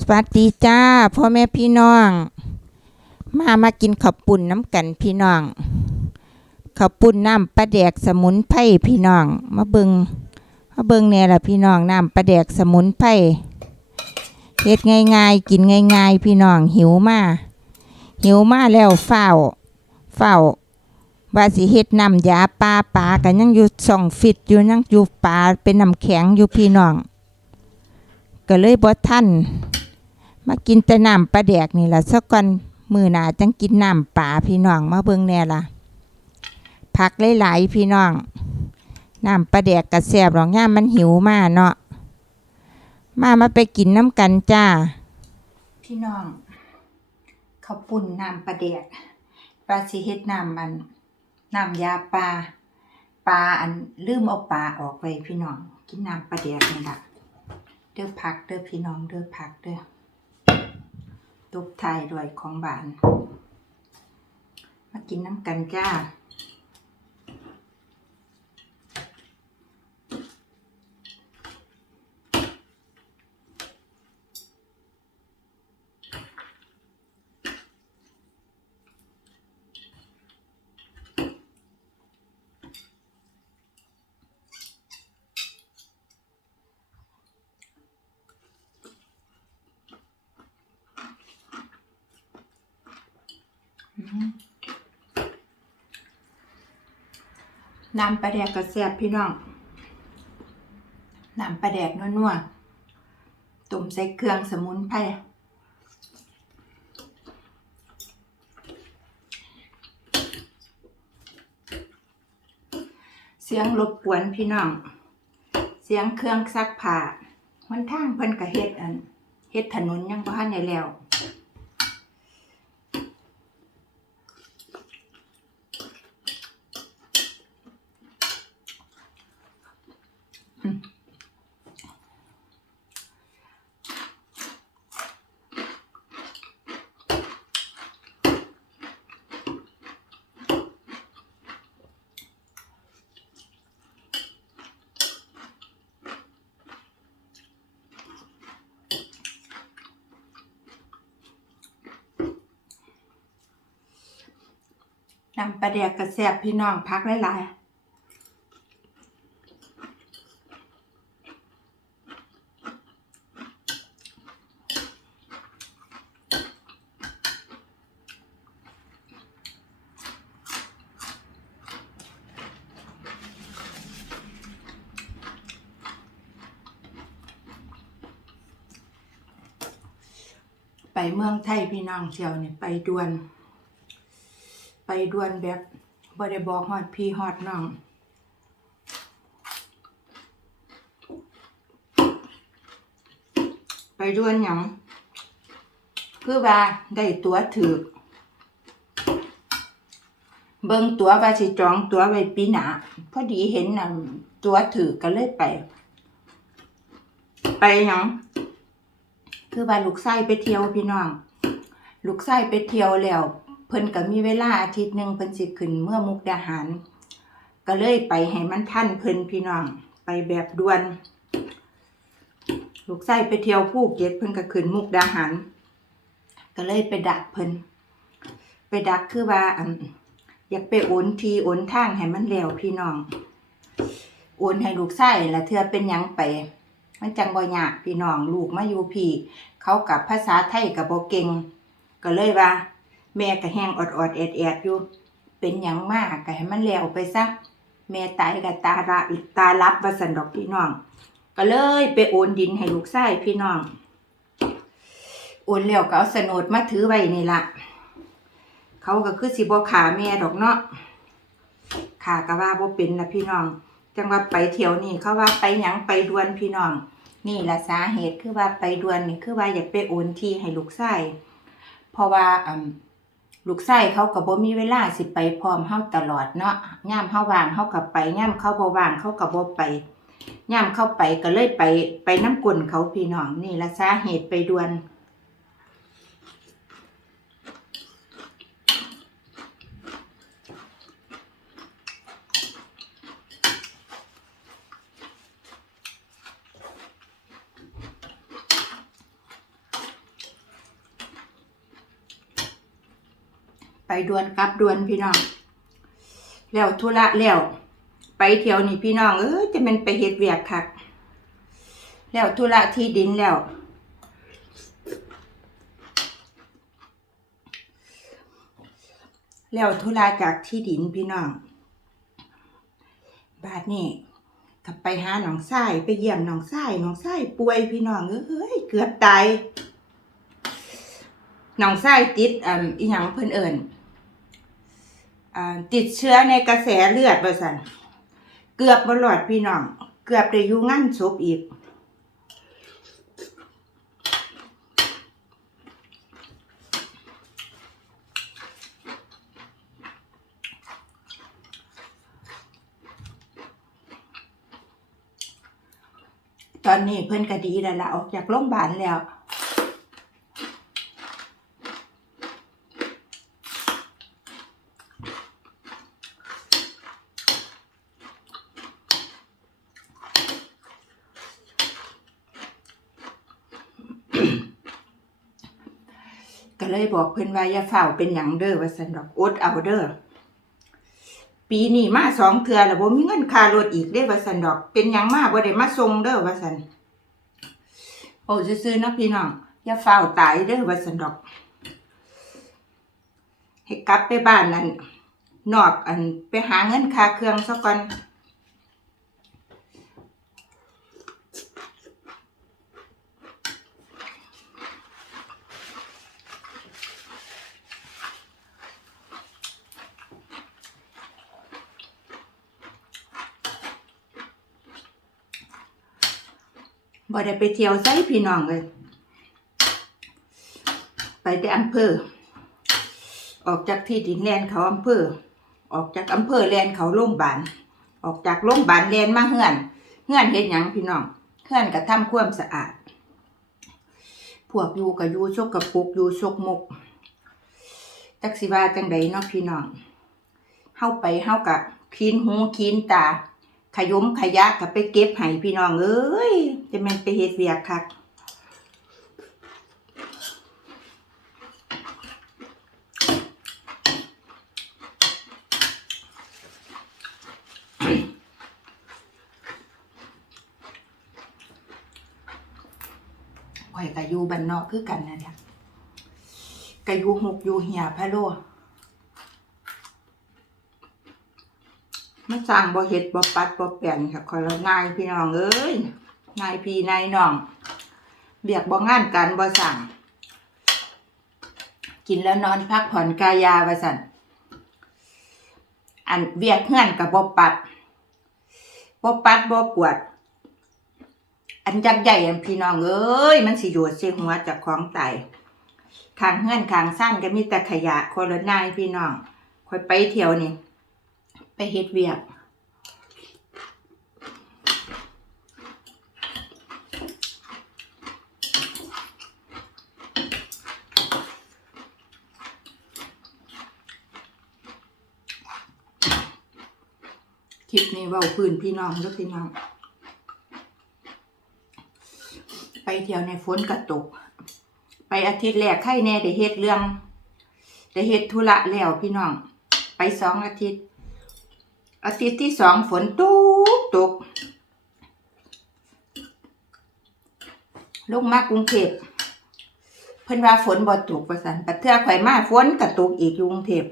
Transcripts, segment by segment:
สวัสดีจ้าพ่อแม่พี่น้อง มามากินข้าวปุ่นน้ำกันพี่น้องข้าวปุ่นน้ำปลาแดกสมุนไพรพี่น้อง มาเบิงมาเบิงเนี่ยละพี่น้องน้ำปลาแดกสมุนไพรเฮ็ดง่าย ๆ กินง่าย ๆ พี่น้องหิวมา หิวมาแล้วเฝ้าเฝ้าว่าสิเฮ็ดน้ำยาปลาปลากันยังอยู่ส่องฟิตอยู่ยังอยู่ปลาเป็นน้ำแข็งอยู่พี่น้องก็เลยบ่ทัน มากินแต่น้ำปลาแดกนี่ล่ะสักก่อนมือหนาจังกินน้ำปลาพี่น้องมาเบิ่งแน่ล่ะผักหลายๆพี่น้องน้ำปลาแดกกระแสบหรอกย่ามมันหิวมาเนาะมามาไปกินน้ำกันจ้า พี่น้องข้าวปุ่นน้ำปลาแดกปลาสิเฮ็ดน้ำมันน้ำยาปลาปลาอันลืมเอาปลาออกไปพี่น้อง กินน้ำปลาแดกนี่ล่ะเด้อผักเด้อพี่น้องเด้อผักเด้อ ตบไทายด้วยของหวาน มากินน้ำกันจ้า น้ำปลาแดกกระแซบพี่น้อง น้ำปลาแดกนัวๆต้มใส่เครื่องสมุนไพรเสียงรบกวนพี่น้อง เสียงเครื่องซักผ้ามันทางเพิ่นกระเฮ็ดอันเฮ็ดถนนยังบ่ทันได้แล้ว น้ำปลาแดกกระแซบพี่น้องพักหลายๆไปเมืองไทยพี่น้องเชี่ยวนี่ไปด่วน ด่วนแบบบ่ได้บอกฮอดพี่ฮอดน้องไปด่วนหยังคือว่าได้ตัวถือเบิ่งตัวว่าสิจองตัวไว้ปีหน้าพอดีเห็นนั่นตั๋วถือก็เลยไป ไปหยังคือว่าลูกไส้ไปเที่ยวพี่น้อง ลูกไส้ไปเที่ยวแล้ว เพิ่นก็มีเวลาอาทิตย์หนึ่งเพิ่นสิขึ้นเมื่อมุกดาหาร ก็เลยไปให้มันทันเพิ่นพี่น้องไปแบบด่วน ลูกไส้ไปเที่ยวภูเก็ตเพิ่นก็ขึ้นมุกดาหาร ก็เลยไปดักเพิ่นไปดักคือว่าอยากไปโอนทีโอนทางให้มันแล้วพี่น้องโอนให้ลูกไส้ละเทื่อเป็นยังไป มันจังบ่ยากพี่น้องลูกมาอยู่พี่ เขากับภาษาไทยกับบ่เก่งก็เลยว่า แม่ก็แห้งอดอดๆแอดแอดๆอยู่ เป็นหยังมากก็ให้มันแล้วไปซะแม่ตายกับตาละตารับว่าสันดอกพี่น้อง ก็เลยไปโอนดินให้ลูกชายพี่น้อง โอนแล้วก็เอาโฉนดมาถือไว้นี่ละเขาก็คือสิบ่ขาแม่ดอกเนาะขาก็ว่าบ่เป็นละพี่น้อง จังว่าไปเที่ยวนี่เขาว่าไปหยังไปดวนพี่น้อง นี่ละสาเหตุคือว่าไปดวนนี่คือว่าอยากไปโอนที่ให้ลูกชายเพราะว่าอืม ลูกไส้เขาก็บ่มีเวลาสิไปพร้อมเฮาตลอดเนาะย่ามเฮาว่างเฮาก็ไปย่ามเขาบ่ว่างเขาก็บ่ไปย่ามเข้าไปก็เลยไปไปน้ำกลนเขาพี่น้องนี่ละสาเหตุไปด่วน ด่วนกลับด่วนพี่น้องแล้วธุระแล้วไปเที่ยวนี่พี่น้องเอ้ยจะเป็นไปเฮ็ดเวียกคักแล้วธุระที่ดินแล้วแล้วธุระจากที่ดินพี่น้อง บาดนี้กลับไปหาหนองไส้ไปเยี่ยมหนองไส้หนองไส้ป่วยพี่น้องเอ้ยเกือบตายหนองไส้ติดอ่าอีหยังเพิ่นเอิ่นอ่า ติดเชื้อในกระแสเลือดว่าซั่นเกือบบ่รอดพี่น้อง เกือบได้อยู่งานศพอีกตอนนี้เพิ่นก็ดีแล้วล่ะออกจากโรงพยาบาลแล้ว ก็เลยบอกเพิ่นว่าอย่าเฝ้าเป็นหยังเด้อว่าซั่นดอกอดเอาเด้อปีนี้มาสองเทื่อแล้วบ่มีเงินค่ารถอีกเด้ว่าซั่นดอก เป็นหยังมาบ่ได้มาส่งเด้อว่าซั่นโอ้ซื่อๆนะพี่น้องอย่าเฝ้าตายเด้อว่าซั่นดอก ให้กลับไปบ้านนั่นนอกอันไปหาเงินค่าเครื่องซะก่อน บ่ได้ไปเที่ยวไสพี่น้องเลย ไปแต่อำเภอ ออกจากที่ดินแลนเขาอำเภอ ออกจากอำเภอแลนเขาโรงบาลออกจากโรงบาลแลนมาเฮือนเฮือนเฮ็ดหยังพี่น้องเฮือนก็ทำความสะอาด พวกอยู่ก็อยู่ชกกระปุกอยู่ชกมกจักสิว่าจังใดเนาะพี่น้องเฮาไปเฮาก็คีนหูคีนตา ขยมขยะกับไปเก็บให้พี่น้องเอ้ยจะมันไปเฮ็ดเวียกคักข่อยก็อยู่บ้านนอกคือกันนั่นแหละก็อยู่หกอยู่เหียพะโล มาสร้างบ่เฮ็ดบ่ปัดบ่แปลนค่ะคอยละนายพี่น้องเอ้ยนายพี่นายน้องเบียกบ่งานการบ่สั่ง กินแล้วนอนพักผ่อนกายาว่าสั่นอันเวียกเฮือนกับบ่ปัดบ่ปัดบ่กวด อันยักษ์ใหญ่อันพี่น้องเอ้ยมันสิโยดใส่หัวจากของไตขางเฮือนขางซ่านก็มีแต่ขยะคนละนายพี่น้องคอยไปเที่ยวนี่ ไปเฮ็ดเวียก คลิปนี้ว้าพื้นพี่น้องเด้อพี่น้อง ไปเที่ยวในฝนกระตก ไปอาทิตย์แรกไข่แน่ได้เฮ็ดเรื่องได้เฮ็ดธุระแล้วพี่น้อง ไปสองอาทิตย์ อาทิตย์ที่สองฝนตกตกลงมากรุงเทพเพิ่นว่าฝนบ่ตกประสันปัดเทื่อข่อยมาฝนก็ตกอีกกรุงเทพ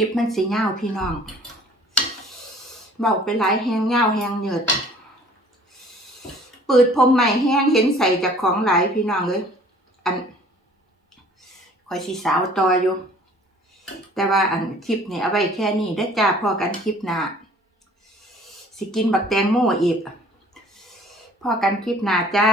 ลิปมันสิยาพี่น้องเบาไปหลายแหงยาแหงเหยิดปืดผมใหม่แห้งเห็นใส่จากของหลายพี่น้องเลย อันคอยสีสาวต่ออยู่ แต่ว่าอันคลิปนี่เอาไว้แค่นี้ได้จ้าพอกันคลิปหน้าสิกินบักแตงโมอีกพอกันคลิปหน้าจ้า